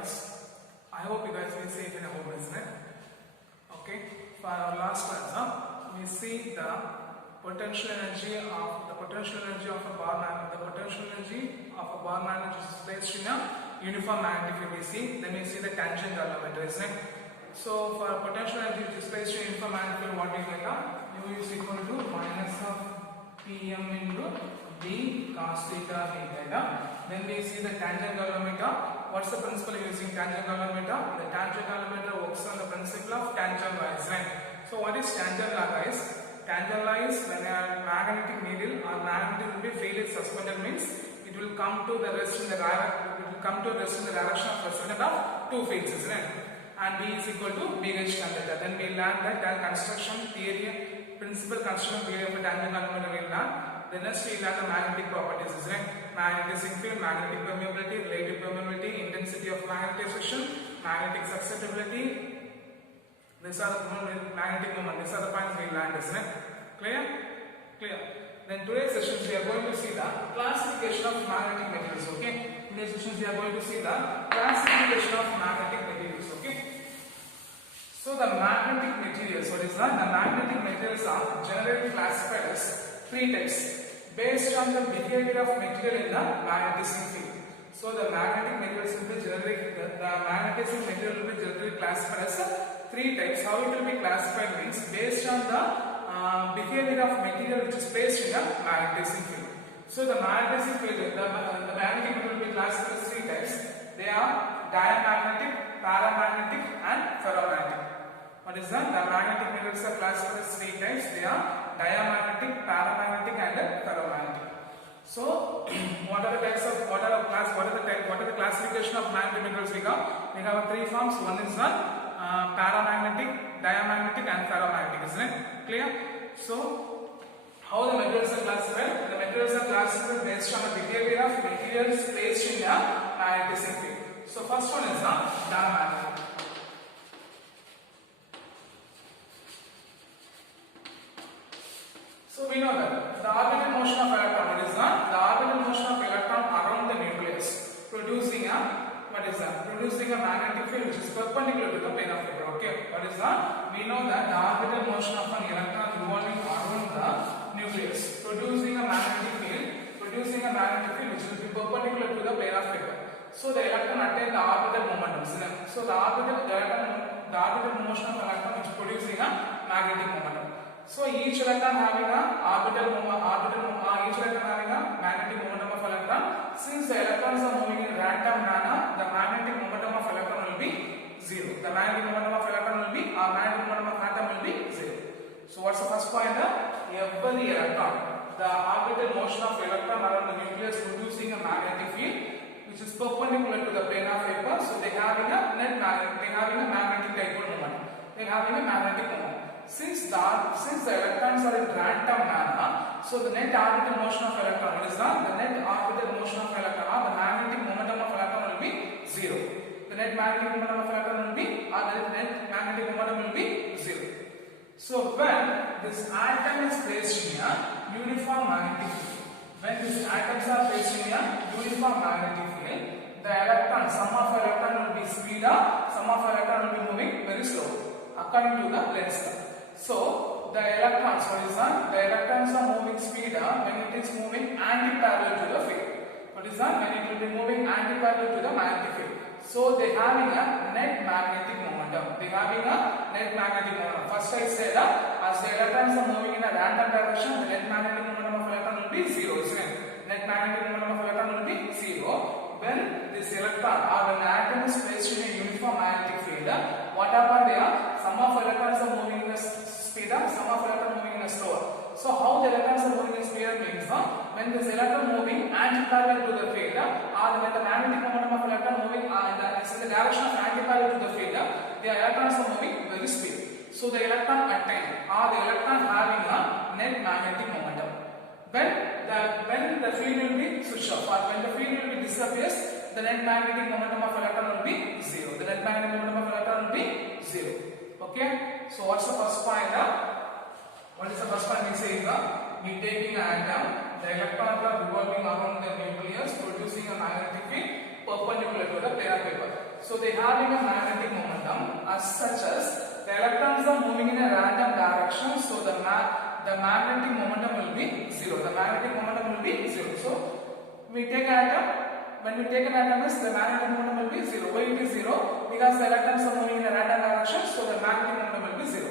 guys. I hope you guys will safe in a home, isn't it? Okay. For our last class, we see the potential energy of a bar magnet. The potential energy of a bar magnet is placed in a uniform magnetic field. We see. Then we see the tangent galvanometer, isn't it? So for potential energy which is placed in uniform magnetic field, what we get? U is equal to minus of Pm into d cos theta d theta. Then we see the tangent galvanometer. What's the principle of using tangent galvanometer? The tangent galvanometer works on the principle of tangent lines, right? So what is tangent law, guys? Tangent lines, when a magnetic needle or magnet will be freely suspended, means it will come to the rest in the direction of resonance of two fields, isn't it? And B is equal to BH conductor. Then we learn that construction theory, principal construction theory of a tangent galvanometer we learn. Then next we learn the magnetic properties, isn't it? Magnetic field, magnetic permeability, relative permeability, intensity of magnetization, magnetic susceptibility. These are the magnetic moment. These are the points we learned, isn't it? Clear? Clear. Then today's sessions we are going to see the classification of magnetic materials. Okay. Today's sessions we are going to see the classification of magnetic materials. Okay. So the magnetic materials, what is that? The magnetic materials are generally classified as three types based on the behavior of material in the magnetism field. So the magnetic materials will be generally, the magnetism material will be generally classified as three types. How it will be classified means based on the behavior of material which is placed in the magnetism field. So the magnetism field, the magnetic material will be classified as three types. They are diamagnetic, paramagnetic and ferromagnetic. What is that? The magnetic materials are classified as three types. They are diamagnetic, paramagnetic and ferromagnetic. So what are the classification of magnetic materials we got? We have three forms. One is paramagnetic, diamagnetic and ferromagnetic, isn't it? Clear? So how the materials are classified? The materials are classified based on the behavior of materials placed in the magnetism field. So first one is the diamagnetic. So we know that the orbital motion of electron, what is that? The orbital motion of electron around the nucleus, producing a magnetic field which is perpendicular to the plane of paper. Okay, what is that? We know that the orbital motion of an electron revolving around the nucleus, producing a magnetic field which will be perpendicular to the plane of paper. So the electron attains the orbital momentum. So the orbital motion of electron is producing a magnetic momentum. So each electron having a magnetic momentum of electron. Since the electrons are moving in random manner, the magnetic momentum of electron will be zero. The magnetic momentum of electron will be, magnetic momentum of atom will be zero. So what's the first point? Every electron, the orbital motion of electron around the nucleus producing a magnetic field which is perpendicular to the plane of paper. So they having a magnetic dipole moment. They having a magnetic moment. Since the electrons are in random manner, so the net orbital motion of electron, what is that? The net orbital motion of electron, or the magnetic momentum of electron will be zero. The net magnetic momentum of electron will be, zero. So when this atom is placed in a uniform magnetic field, the electron, sum of electron will be speed up, sum of electron will be moving very slow according to the Lenz law. So the electrons, what is that? The electrons are moving speed up when it is moving anti-parallel to the field. What is that? When it will be moving anti-parallel to the magnetic field. So they having a net magnetic momentum. First I said as the electrons are moving in a random direction, the net magnetic momentum of electron will be zero. Net magnetic momentum of electron will be zero. When this electron or when the atom is placed in a uniform magnetic field, what happens there? Some of electrons are moving in a speed up, some of electrons moving in a slower. So how the electrons are moving in speed means when this electron moving anti-parallel to the field, or when the magnetic momentum of electron moving in the direction of anti-parallel to the field, the electrons are moving very speed. So the electron attain, or the electron having a net magnetic momentum. When the field will be switched off, or when the field will be disappears, the net magnetic momentum of electron will be zero. The net magnetic momentum of electron will be zero. Okay. So what's the first point? What is the first point we say? We taking an atom, the electrons are revolving around the nucleus, producing a magnetic field perpendicular to the plane of paper. So they having a magnetic momentum as such as the electrons are moving in a random direction. So the magnetic momentum will be zero. The magnetic momentum will be zero. So we take an atom. When we take an atom, the magnetic momentum will be zero. Why it is zero? Because the electrons are moving in a random direction. So the magnetic momentum will be zero.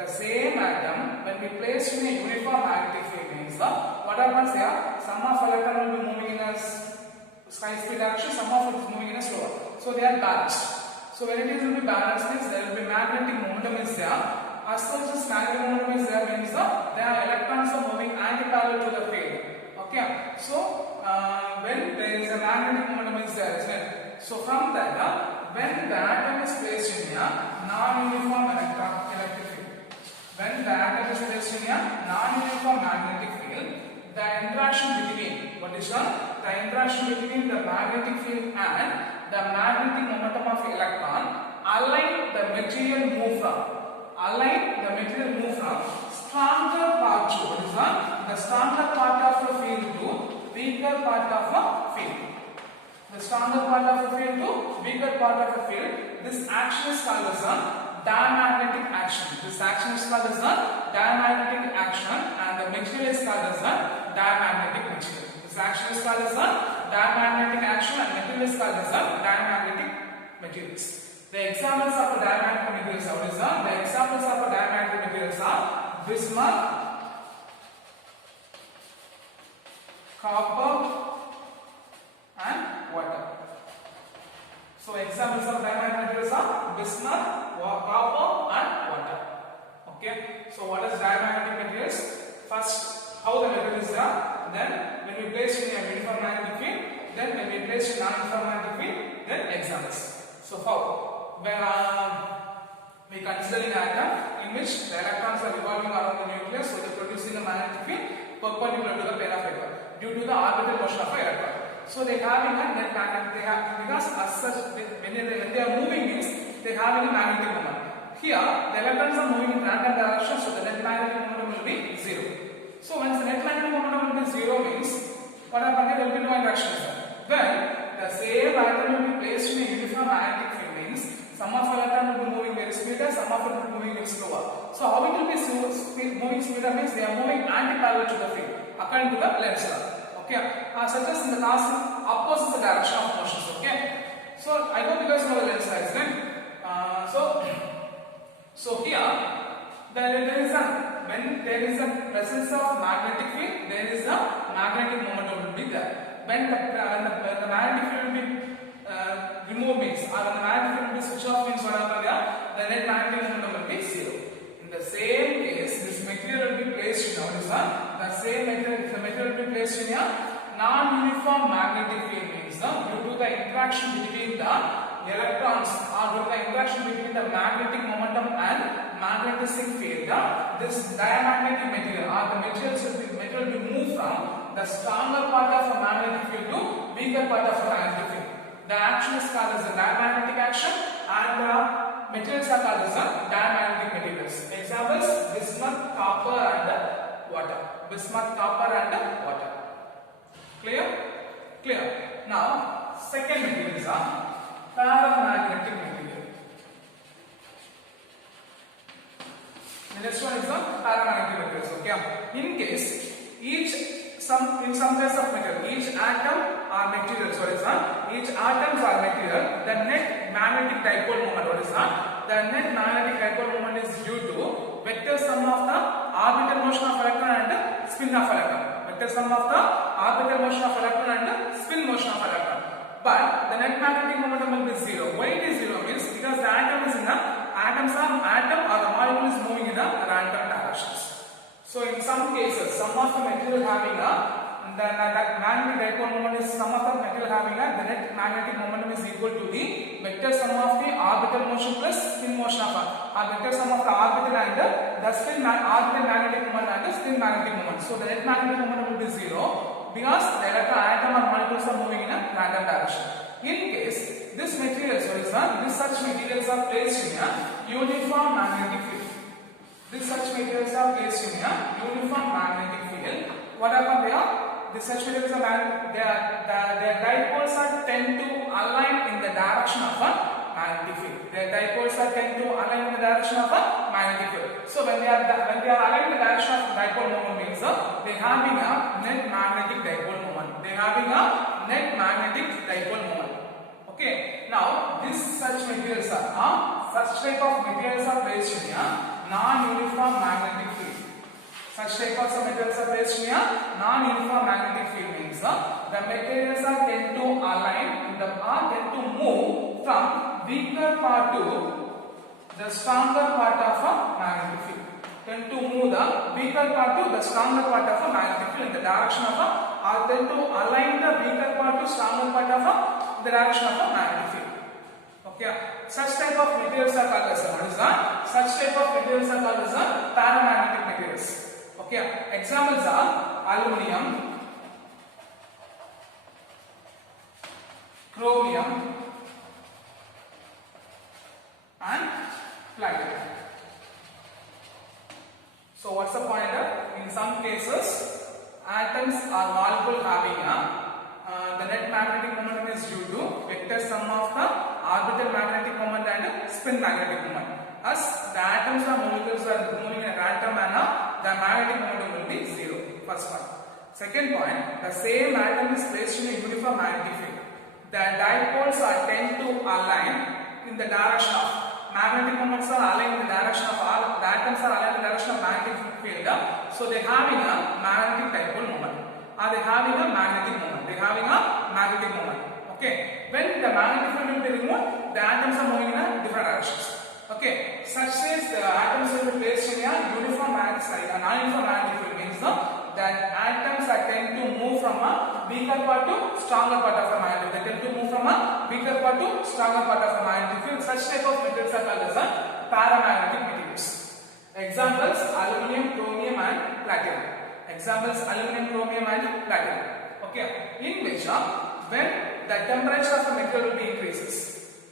The same atom, when we place in a uniform magnetic field, means what happens here? Some of electron will be moving in a high speed direction, some of it is moving in a slower. So they are balanced. So when it is will be balanced, means there will be magnetic momentum is there. As such as magnetic momentum is there, means their electrons are moving anti-parallel to the field. Okay. So when there is a magnetic momentum is there, isn't it? So from that, when the atom is placed in a non-uniform electric field, when the atom is placed in a non-uniform magnetic field, the interaction between the interaction between the magnetic field and the magnetic momentum of electron align the material move from stronger part to the stronger part of the field to weaker part of the field. The stronger part of the field to weaker part of the field. This action is called as a diamagnetic action. This action is called as a diamagnetic action, and the material is called as a diamagnetic material. This action is called as a diamagnetic action, and material is called as a diamagnetic materials. The examples of the diamagnetic materials are the examples of the diamagnetic materials are bismuth, copper, and water. So examples of diamagnetic materials are bismuth, copper, and water. Okay. So what is diamagnetic materials? First, how the material is done. Then when we place in a uniform magnetic field. Then when we place in non-uniform magnetic field. Then examples. So how? When we considering an atom in which the electrons are revolving around the nucleus, so they are producing a magnetic field perpendicular to the plane of paper due to the orbital motion of an electron. So they having a net magnetic, they have, because as such when they are moving means they having a magnetic moment. Here the electrons are moving in random direction, so the net magnetic momentum will be zero. So once the net magnetic momentum will be zero means what happens? There will be no interaction. Then the same atom will be placed in a uniform magnetic field means some of electrons will be moving very speeder, some of it will be moving very slower. So how it will be moving speeder means they are moving anti-parallel to the field according to the Lenz's law. Okay, such as in the class opposite the direction of motions. Okay, so I hope you guys know the Lenz's law, isn't it? So here when there is a presence of magnetic field, there is a magnetic momentum will be there. When the magnetic field will be removed means, or when the magnetic field will be switched off means what happens here? The net magnetic momentum will be zero. In the same case, this material will be placed in the material will be placed in a non-uniform magnetic field means due to the interaction between the electrons or due to the interaction between the magnetic momentum and magnetic field, this diamagnetic material or the material will be moved from the stronger part of a magnetic field to weaker part of a magnetic field. The action is called as a diamagnetic action, and the materials are called as diamagnetic materials. Examples: bismuth, copper, and water. Bismuth, copper, and water. Clear? Clear. Now, second material is paramagnetic material. The next one is the paramagnetic materials. Okay. In case in some case of material, each atom or material, each atoms are material, the net magnetic dipole moment, the net magnetic dipole moment is due to vector sum of the orbital motion of electron and spin of electron. Vector sum of the orbital motion of electron and spin motion of electron. But the net magnetic momentum will be zero. Why it is zero means because the atom or the molecule is moving in a random directions. So in some cases, some of the material having the magnetic dipole moment is some of the material having the net magnetic momentum is equal to the vector sum of the orbital motion plus spin motion of vector sum of the orbital and the spin orbital magnetic moment and the spin magnetic moment. So the net magnetic momentum will be zero because the atom or molecules are moving in a random direction. In case this materials, such materials are placed in a uniform magnetic field. Such materials are placed in a uniform magnetic field. What happens there? Such materials are their dipoles are tend to align in the direction of a are tend to align in the direction of a magnetic field. So when they are aligned in the direction of dipole moment means they are having a net magnetic dipole moment. They are having a net magnetic dipole moment. Okay. Now such materials are such type of materials are placed in a non-uniform magnetic field. Such type of materials are placed in a non-uniform magnetic field means the materials are tend to align tend to move from weaker part to the stronger part of a magnetic field. Tend to move the weaker part to the stronger part of a magnetic field in the direction of tend to align the weaker part to stronger part of the direction of a magnetic field. Okay. Such type of materials are called as what is that? Such type of materials are called as paramagnetic materials. Okay. Examples are aluminum, chromium, and platinum. So what's the pointer? In some cases, atoms or molecule having the net magnetic moment is due to vector sum of the orbital magnetic moment and spin magnetic moment. As the atoms or molecules are moving in a random manner, the magnetic moment will be zero. First point. Second point, the same atom is placed in a uniform magnetic field. The dipoles are tend to align in the direction of magnetic moments are aligned in the direction of the atoms are aligned in the direction of magnetic field. So they are having a magnetic dipole moment. Are they having a magnetic moment? They are having a magnetic moment. Okay. When the magnetic field will be removed, the atoms are moving in different directions. Okay. Such as the atoms will be placed in a uniform magnetic field. A non-uniform magnetic field means that atoms are tend to move from a weaker part to stronger part of a magnetic field. They tend to move from a weaker part to stronger part of a magnetic field. Such type of materials are called as paramagnetic materials. Examples: aluminum, chromium, and platinum. Examples: aluminum, chromium, and platinum. Okay. In which when the temperature of the material will be increases,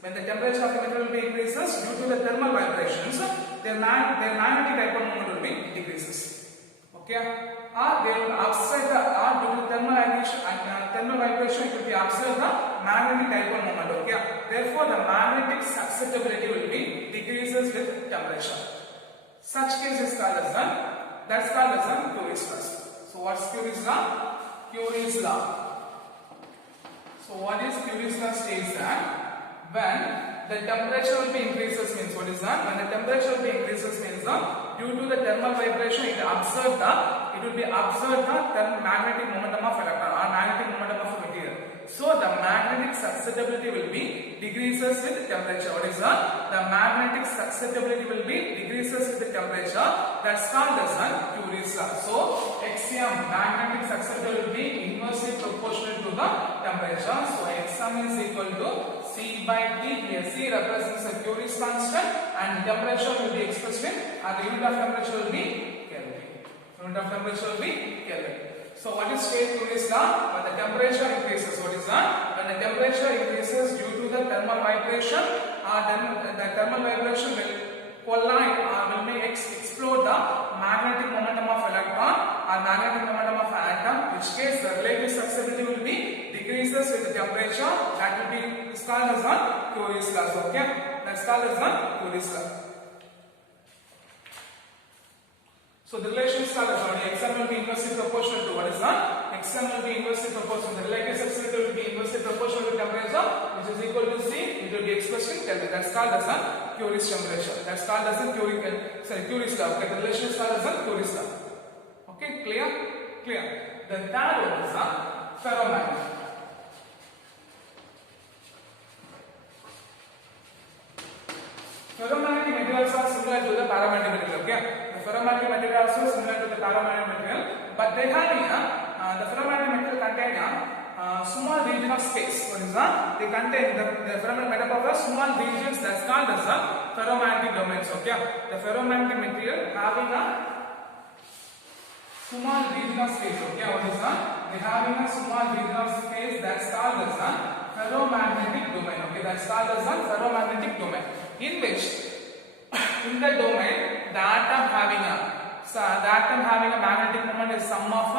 when the temperature of the material will be increases due to the thermal vibrations, their magnetic dipole moment will be decreases. Okay. They will upset due to thermal vibration it will be upset the magnetic dipole moment. Okay. Therefore, the magnetic susceptibility will be decreases with temperature. Such case is called as that's called as Curie's law. So what's Curie's law? Curie's law. So what is Curie's law states that when the temperature will be increases means what is that? When the temperature will be increases means due to the thermal vibration it will be observed the magnetic momentum of electron or magnetic momentum of material. So the magnetic susceptibility will be decreases with temperature. What is that? The magnetic susceptibility will be decreases with the temperature. That's called as Curie's law. So Xm magnetic susceptibility will be inversely proportional to the temperature. So Xm is equal to C by T. Here C represents the Curie's constant and temperature will be expressed in the unit of temperature will be Kelvin. Unit of temperature will be Kelvin. So what is Curie's law? When the temperature increases, what is that? When the temperature increases due to the thermal vibration, then the thermal vibration will collide or will make explode the magnetic momentum of electron or magnetic momentum of atom, which case the relative susceptibility will be decreases with the temperature. That will be called as Curie's law. Okay, that's called as Curie's law. So the relation is called as Xm will be inversely proportional to what is that? Xm will be inversely proportional. The relative susceptibility will be inversely proportional to temperature, which is equal to C. It will be expressed in Kelvin. That's called as Curie's temperature. That's called as Curie's law. Okay, the relation is called as Curie's law. Okay, clear? Clear. The third one is ferromagnet. Ferromagnetic materials are similar to the paramagnetic material. Okay, the ferromagnetic material also similar to the paramagnetic material, but they have the ferromagnetic material contain a small region of space. What is that? They contain the ferromagnetic made up of small regions. That's called as ferromagnetic domains. Okay, the ferromagnetic material having a small region of space. Okay, what is that? They having a small region of space. That's called as ferromagnetic domain. Okay, that's called as ferromagnetic domain. In which, in the domain, the atom having a magnetic moment is sum of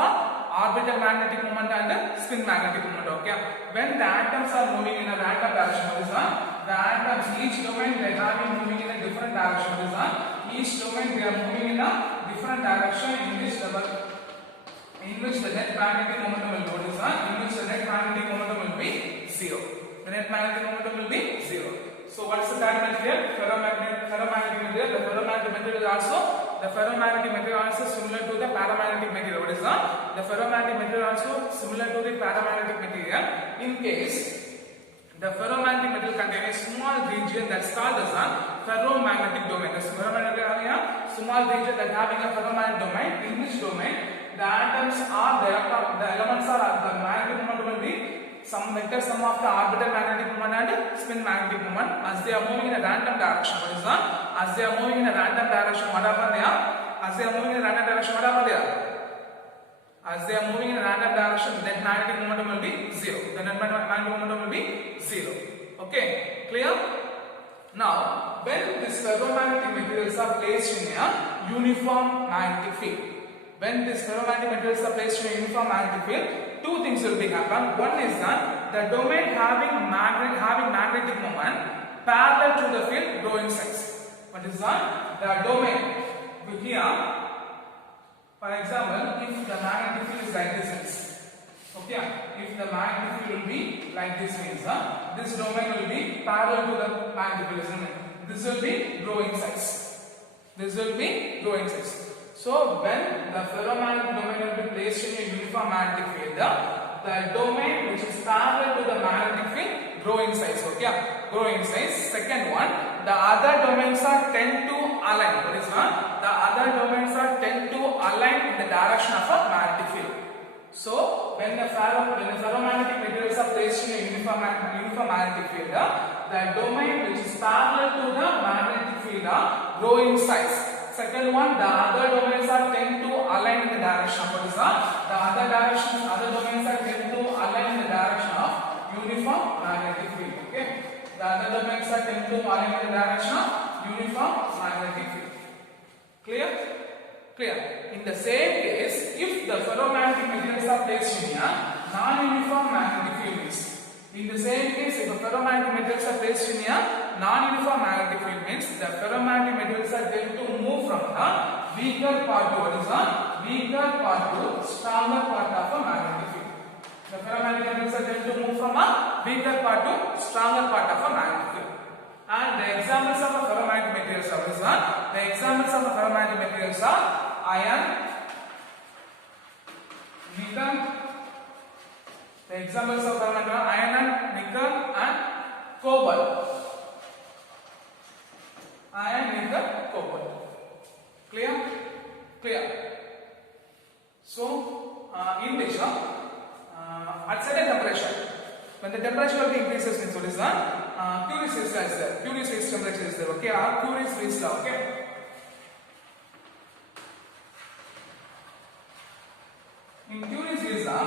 orbital magnetic moment and spin magnetic moment. Okay, when the atoms are moving in a random direction, what is the the atoms, each domain they are moving in a different direction. Each domain they are moving in a different direction in which the net magnetic momentum will go in which the net magnetic momentum will be 0. The net magnetic momentum will be 0. So what is the paramagnetic here? Ferromagnetic material. The ferromagnetic material also similar to the paramagnetic material. What is that? The ferromagnetic material also similar to the paramagnetic material. In case the ferromagnetic material contains a small region that's called as a ferromagnetic domain. The ferromagnetic having a small region that having a ferromagnetic domain. In which domain the atoms are the elements are the magnetic moment will be some vector sum of the orbital magnetic moment and spin magnetic moment as they are moving in a random direction. What is that? As they are moving in a random direction, what happen there? As they are moving in a random direction, what happen there? As they are moving in a random direction, the net magnetic momentum will be 0. The net magnetic momentum will be 0. Okay, clear? Now, when these ferromagnetic materials are placed in a uniform magnetic field, when these ferromagnetic materials are placed in a uniform magnetic field, two things will be happen. One is that the domain having magnetic moment parallel to the field growing size. What is that? The domain here, for example, if the magnetic field is like this means, okay, if the magnetic field will be like this means, this domain will be parallel to the magnetic field. This will be growing size. This will be growing size. So when the ferromagnetic domain will be placed in a uniform magnetic field, the domain which is parallel to the magnetic field growing size. Okay, growing size. Second one, the other domains are tend to align. What is that? The other domains are tend to align in the direction of a magnetic field. So when the ferromagnetic materials are placed in a uniform magnetic field, the domain which is parallel to the magnetic field are growing size. Second one, the other domains are tend to align in the direction of what is that? The other domains are tend to align in the direction of uniform magnetic field. Okay, the other domains are tend to align in the direction of uniform magnetic field. Clear? Clear. In the same case, if the ferromagnetic materials are placed in a non-uniform magnetic field, in the same case, if the ferromagnetic materials are placed in a non-uniform magnetic field, means the ferromagnetic materials are tend to move from the weaker part to what is a weaker part to stronger part of a magnetic field. The ferromagnetic materials are tend to move from a weaker part to stronger part of a magnetic field. And the examples of the ferromagnetic materials are what is that? The examples of the ferromagnetic materials are iron, nickel. The examples of ferromagnetic are iron, nickel, and cobalt. Iron, nickel, cobalt. Clear? Clear. So, in which at certain temperature, when the temperature will be increases, means what is that? Curie's law is there. Curie's temperature is there. Okay, Curie's law. Okay. In Curie's law,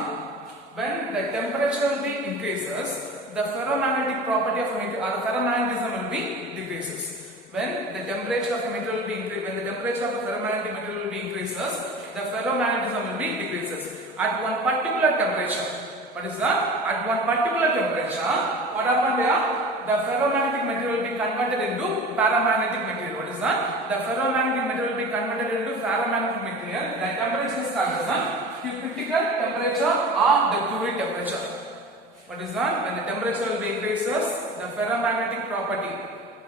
when the temperature will be increases, the ferromagnetic property of a material or the ferromagnetism will be decreases. When the temperature of a material will be increased, when the temperature of a ferromagnetic material will be increases, the ferromagnetism will be decreases. At one particular temperature, what is that? At one particular temperature, what happened there? The ferromagnetic material will be converted into paramagnetic material. What is that? The ferromagnetic material will be converted into paramagnetic material. The temperature is called as the critical temperature or the Curie temperature. What is that? When the temperature will be increases, the ferromagnetic property.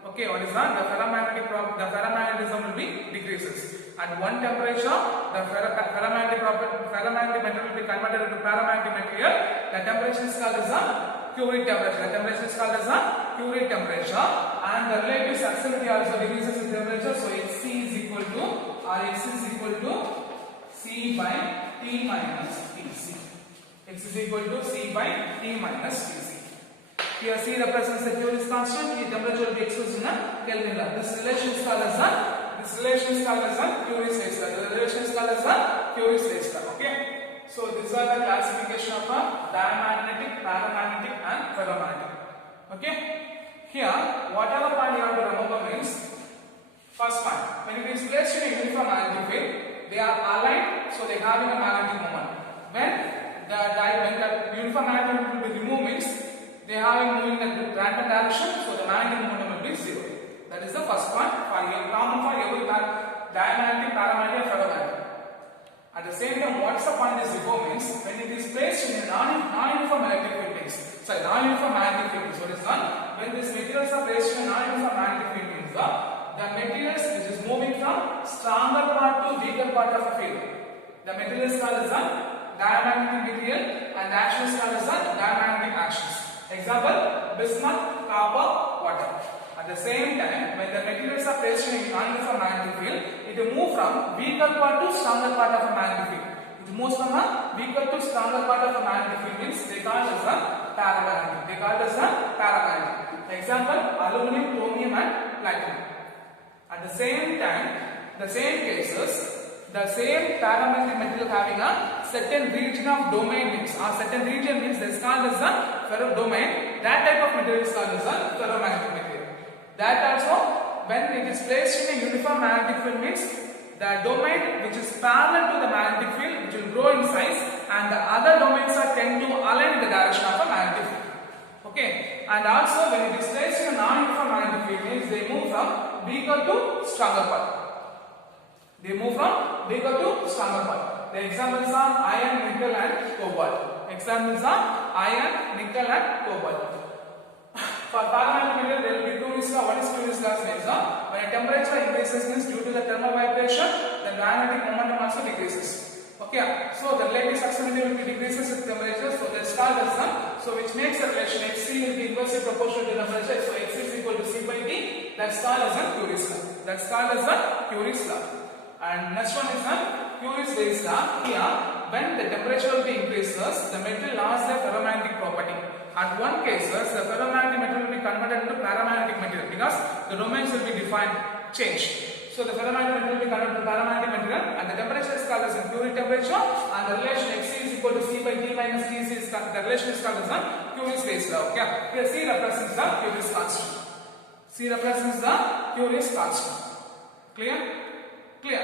Okay, what is that? The ferromagnetism will be decreases. At one temperature, the ferromagnetic material will be converted into paramagnetic material. The temperature is called as the Curie temperature. The temperature is called as the Curie temperature, and the relative successivity also decreases in temperature. So Hc is equal to C by T minus Tc. X is equal to C by T minus Tc. Here C represents the Curie's constant. The temperature will be expressed in a Kelvin law. This relation is called as the Curie's law. The relation is called as the Curie's law. Okay. So these are the classification of a diamagnetic, paramagnetic, and ferromagnetic. Okay. Here, whatever point you have to remember means, first point, when it is placed in a uniform magnetic field, they are aligned, so they are having a magnetic moment. When the uniform magnetic field will be removed means, they they are moving in a random direction, so the magnetic momentum will be 0. That is the first point for common for every diamagnetic, paramagnetic, ferromagnetic. At the same time, what's the point is before means when it is placed in a non-uniform electric field means, sorry, non-uniform magnetic field means what is done? When these materials are placed in a non-uniform magnetic field means the materials which is moving from stronger part to weaker part of the field. The material is called as the diamagnetic material and the action is called as the diamagnetic actions. Example, bismuth, copper, water. At the same time, when the materials are placed in a non-uniform magnetic field, it will move from weaker part to stronger part of a magnetic field. It moves from a weaker to stronger part of a magnetic field means they call it as a paramagnetic. They call it as a paramagnetic. Example, aluminum, chromium and platinum. At the same time, the same cases, the same paramagnetic material having a certain region of domain means, or certain region means that is called as a ferrodomain. That type of material is called as a ferromagnetic material. That also, when it is placed in a uniform magnetic field means the domain which is parallel to the magnetic field which will grow in size and the other domains are tend to align in the direction of a magnetic field. Okay, and also when it is placed in a non-uniform magnetic field means they move from weaker to stronger part. They move from weaker to stronger part. The examples are iron, nickel and cobalt. Examples are iron, nickel and cobalt. For paramagnetic material, there will be two risks. What is two risks? Means when a temperature increases means due to the thermal vibration, the magnetic momentum also decreases. Okay, so the relative susceptibility will be decreases with temperature. So that's called as so which makes the relation Xc will be inversely proportional to temperature. So X is equal to C by T. That's called as a Curie's law. That's called as a Curie's law. And next one is the Curie's law. Here, when the temperature will be increases, the material lost their ferromagnetic property. At one case, the ferromagnetic material will be converted into paramagnetic material because the domains will be defined, changed. So the ferromagnetic material will be converted to paramagnetic material and the temperature is called as Curie temperature and the relation Xc is equal to C by T minus T is the relation is called as Curie's law. Okay. Here C represents the Curie's constant. C represents the Curie's constant. Clear? Clear?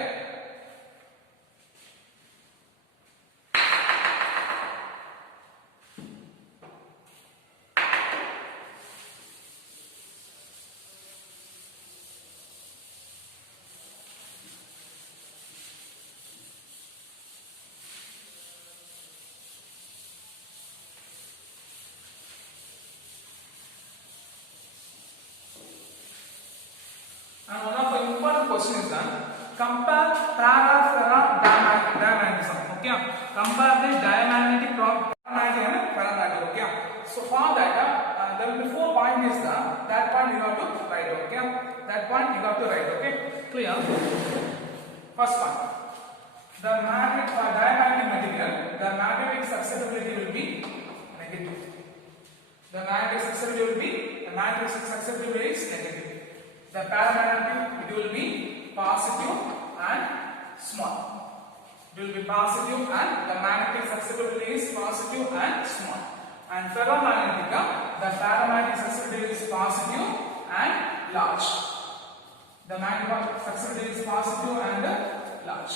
And one of the important questions is that compare para-ferro-diamagnetism. Okay, compare the diamagnetic paramagnetic and ferromagnetic. Okay, so for that there will be 4 points. Is that point you have to write. Okay, that point you have to write. Okay, clear. First point, the diamagnetic material, the magnetic susceptibility will be negative. The magnetic susceptibility is negative. The paramagnetic, it will be positive and small. It will be positive and the magnetic susceptibility is positive and small. And ferromagnetic, the paramagnetic susceptibility is positive and large. The magnetic susceptibility is positive and large.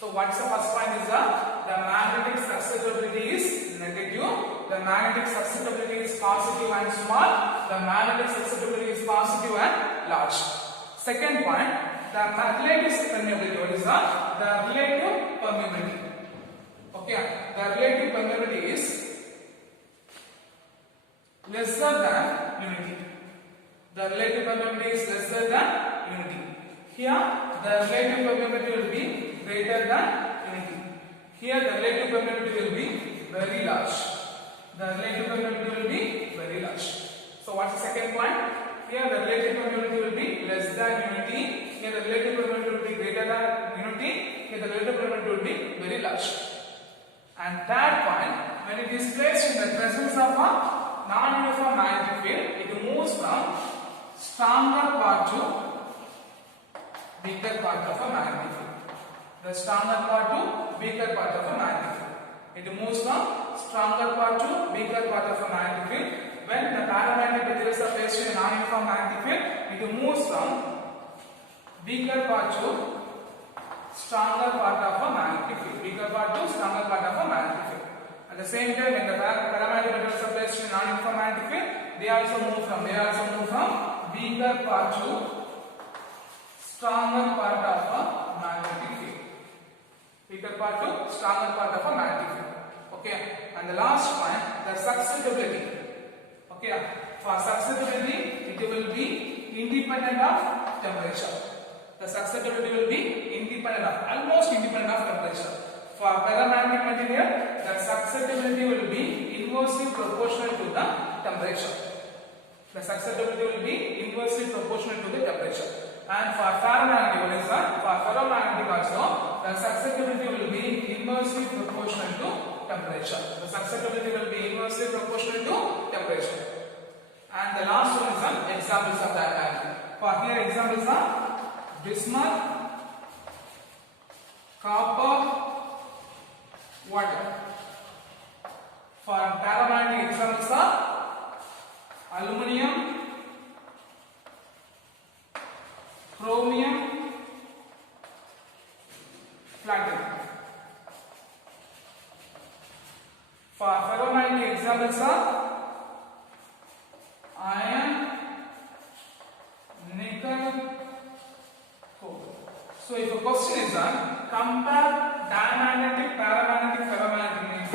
So what's the first point is the magnetic susceptibility is negative. The magnetic susceptibility is positive and small. The magnetic susceptibility is positive and large. Second point, the relative permeability. What is the relative permeability? Okay, the relative permeability is lesser than unity. The relative permeability is lesser than unity. Here, the relative permeability will be greater than unity. Here, the relative permeability will be very large. The relative permeability will be very large. So, what's the second point? Here, the relative permeability will be less than unity. Here, the relative permeability will be greater than unity. Here, the relative permeability will be very large. And third point, when it is placed in the presence of a non-uniform magnetic field, it moves from stronger part to weaker part of a magnetic field. The stronger part to weaker part of a magnetic field. It moves from stronger part to weaker part of a magnetic field. When the paramagnetic materials are placed in a non-uniform magnetic field, it moves from weaker part to stronger part of a magnetic field. Weaker part to stronger part of a magnetic field. At the same time, when the paramagnetic materials are placed in non-uniform magnetic field, they also move from weaker part to stronger part of a magnetic field. Weaker part to stronger part of a magnetic field. Okay, and the last one, the susceptibility. Okay, for susceptibility, it will be independent of temperature. The susceptibility will be almost independent of temperature. For paramagnetic material, the susceptibility will be inversely proportional to the temperature. The susceptibility will be inversely proportional to the temperature. And for ferromagnetic, for ferromagnetic also, the susceptibility will be inversely proportional to temperature. The susceptibility will be inversely proportional to temperature. And the last one is examples of that type. For here examples are bismuth, copper, water. For paramagnetic examples are aluminum, chromium, platinum. For ferromagnetic examples are iron, nickel, coal. So if a question is compare diamagnetic, paramagnetic, ferromagnetic means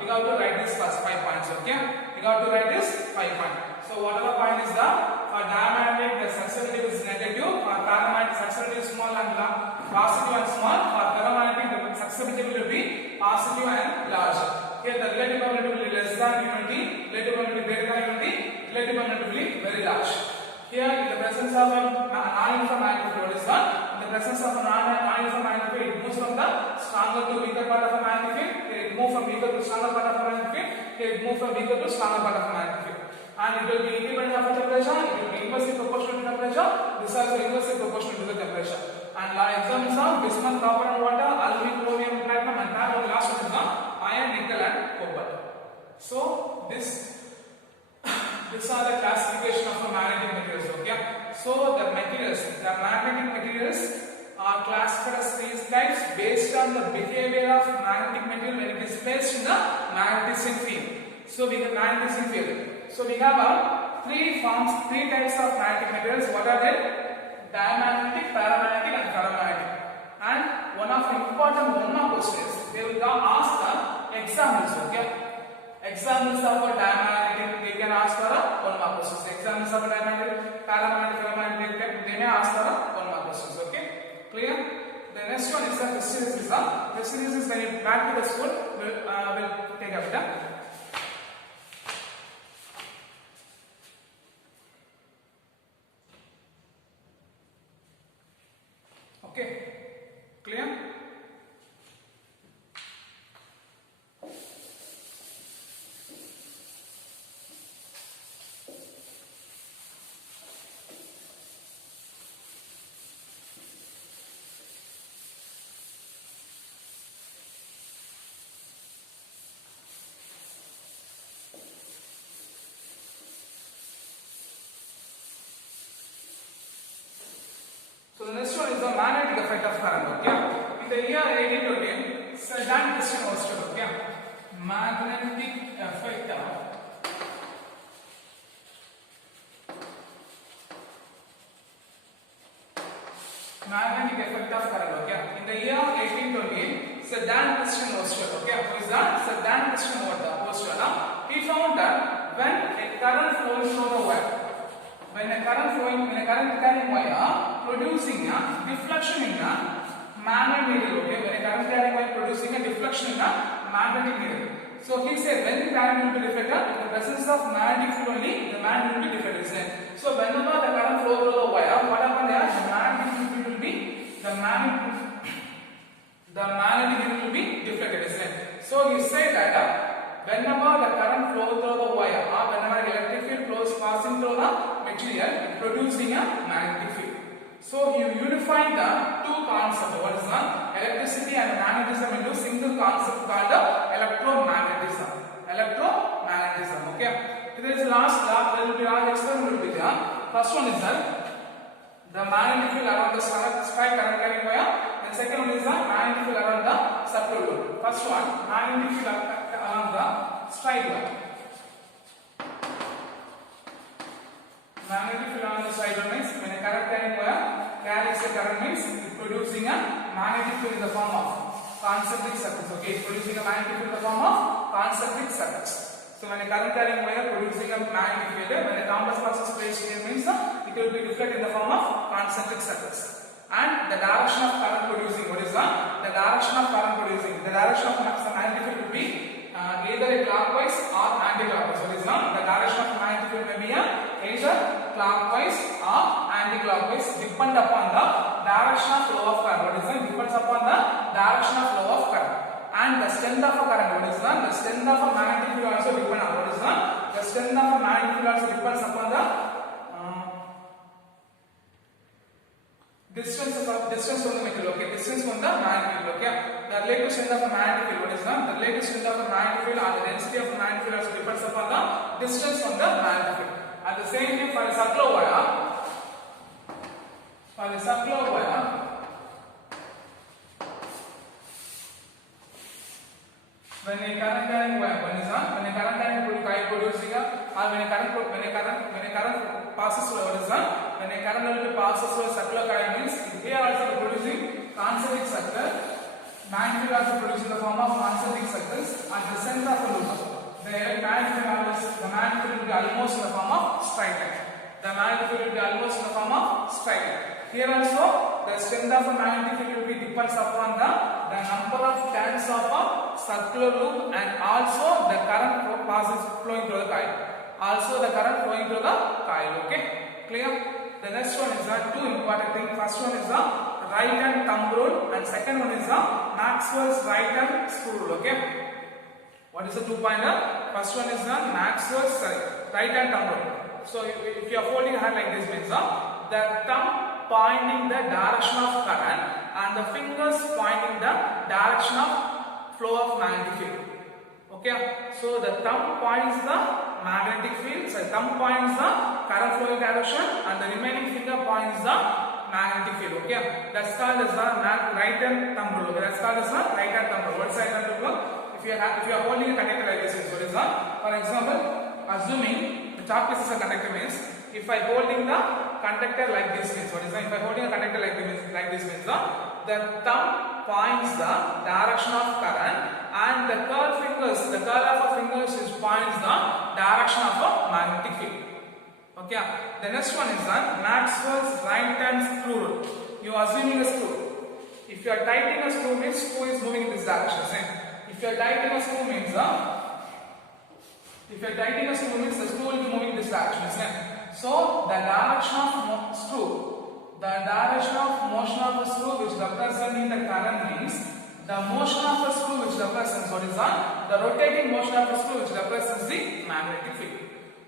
we have to write this first 5 points. Okay, we have to write this 5 points. So whatever point is the for diamagnetic, the susceptibility is negative. For paramagnetic, susceptibility is small and positive and small. For ferromagnetic, the susceptibility will be positive and large. Here the relative permeability will be less than unity, relative permeability greater than unity, relative permeability will be very large. Here in the presence of a non-uniform magnetic field, what is that? In the presence of a non-uniform magnetic field, it moves from the stronger to weaker part of a magnetic field. Here it moves from weaker to stronger part of a magnetic field. Here it moves from weaker to stronger part of a magnetic field. And it will be independent of the temperature. It will be inversely proportional to temperature. This also inversely proportional to the temperature. And examples are bismuth, copper and water, aluminum, chromium, platinum, and the last one is iron, nickel and cobalt. So these are the classification of the magnetic materials. Okay, so the magnetic materials are classified as these types based on the behavior of magnetic material when it is placed in the magnetism field. So we have magnetism field. So we have three types of magnetic materials. What are they? Diamagnetic, paramagnetic and ferromagnetic. And one of the important questions, they will ask the examples. Okay, examples of a diamagnetic, they can ask for one mark questions. Examples of a diamagnetic, paramagnetic, ferromagnetic, they may ask for one mark questions. Okay, clear? The next one is the hysteresis. Hysteresis, when you back to the school, will take up the. Okay, clear? So the next one is the magnetic effect of current. Okay, in the year 1820, Sir Dan Christian was told. Okay, magnetic effect of current. Okay, in the year 1820, Sir Dan Christian was told. Okay, who is that? Sir Dan Christian was told. He found that when a current flows through the wire, when a current carrying wire producing a deflection in the magnetic needle. Okay, when a current carrying wire producing a deflection in the magnetic needle. So he said when the current will be deflected, in the presence of magnetic field only, the magnet will be deflected. So whenever the current flows through the wire, what happens there? The magnetic field will be deflected. So he said that whenever the current flows through the wire, or whenever electric field flows passing through the material, producing a magnetic field. So you unify the two concepts. What is one? Electricity and magnetism into single concept called electromagnetism. Okay. There is the last experiment will be there. First one is that the magnetic field around the strike current wire. And second one is the magnetic field around the circular loop. First one, magnetic field along the straight line. Magnetic field along the straight line means when a current carrying wire carries a current means it's producing a magnetic field in the form of concentric circles. Okay, it's producing a magnetic field in the form of concentric circles. So when a current carrying wire producing a magnetic field, when a complex process placed here means it will be reflected in the form of concentric circles. And the direction of current producing, what is the direction of current producing? The direction of the magnetic field will be either a clockwise or anti-clockwise. What is the direction of magnetic field may be either clockwise or anti-clockwise, depend upon the direction of flow of current. What is that? Depends upon the direction of flow of current. And the strength of a current. What is that? The strength of a magnetic field also depends on. What is that? The strength of a magnetic field also depends upon the distance from the metal. Okay, distance from the magnetic field. Okay, the relative strength of a magnetic field. What is that? The relative strength of a magnetic field or the density of a magnetic field also depends upon the distance from the magnetic field. At the same time, for a circular wire, when a current carrying wire, when a current carrying producing or when a current passes through, what is that? When a current will passes through a circular coil means here also producing concentric circle, magnetic field also producing the form of concentric circles at the center of the loop. The magnetic field will be almost in the form of straight line. The magnetic field will be almost in the form of straight line. Here also the strength of a magnetic field will be depends upon the number of turns of a circular loop and also the current flowing through the coil. Okay, clear? The next one is two important things. First one is the right hand thumb rule and second one is the Maxwell's right hand screw rule. Okay. What is the 2-pointer? First one is the Maxwell's right hand thumb rule. So if you are holding a hand like this means the thumb pointing the direction of current and the fingers pointing the direction of flow of magnetic field. Okay. So the thumb points the magnetic field. So thumb points the current flowing direction and the remaining finger points the magnetic field. Okay. That's called as the right hand thumb rule. Okay. That's called as the right hand thumb rule. What's right hand rule? If you are holding a conductor like this, what is that? For example, assuming the top piece is a conductor means, if I holding the conductor like this means, what is that? If I holding a conductor like this means, the thumb points the direction of current and the curl of a fingers points the direction of a magnetic field. Okay. The next one is the Maxwell's right hand screw rule. You are assuming a screw. If you are tightening a screw means screw is moving in this direction. If you are tightening a screw means the screw will be moving in this direction. So the direction of motion of the screw which representing the current means the motion of the screw which represents what is the rotating motion of the screw which represents the magnetic field.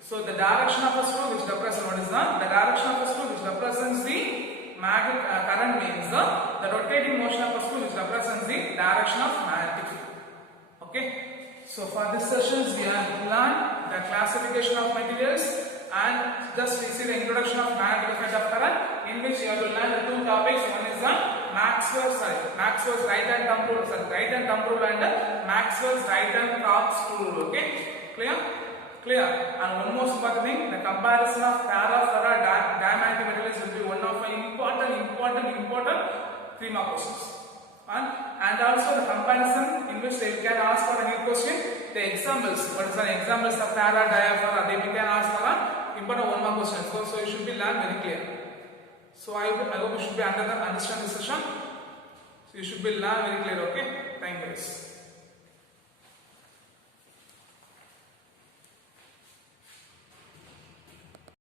So the direction of the screw which represents what is the direction of the screw which represents the magnetic current means the rotating motion of the screw which represents the direction of magnetic field. Okay, so for this sessions we have learned the classification of materials and just we see the introduction of magnetic effect of current, in which you have to learn the two topics. One is the Maxwell's right hand thumb rule and Maxwell's right hand top screw rule. Okay, clear. And one most important thing, the comparison of pair of diamagnetic materials will be one of the important 3 mark questions. And also the comparison in which they can ask for a new question, the examples. What is the examples of para, diaphragm? They can ask for a important 1 mark question. So you should be learned very clear. So I hope you should be understand this session. So you should be learned very clear. Okay. Thank you guys.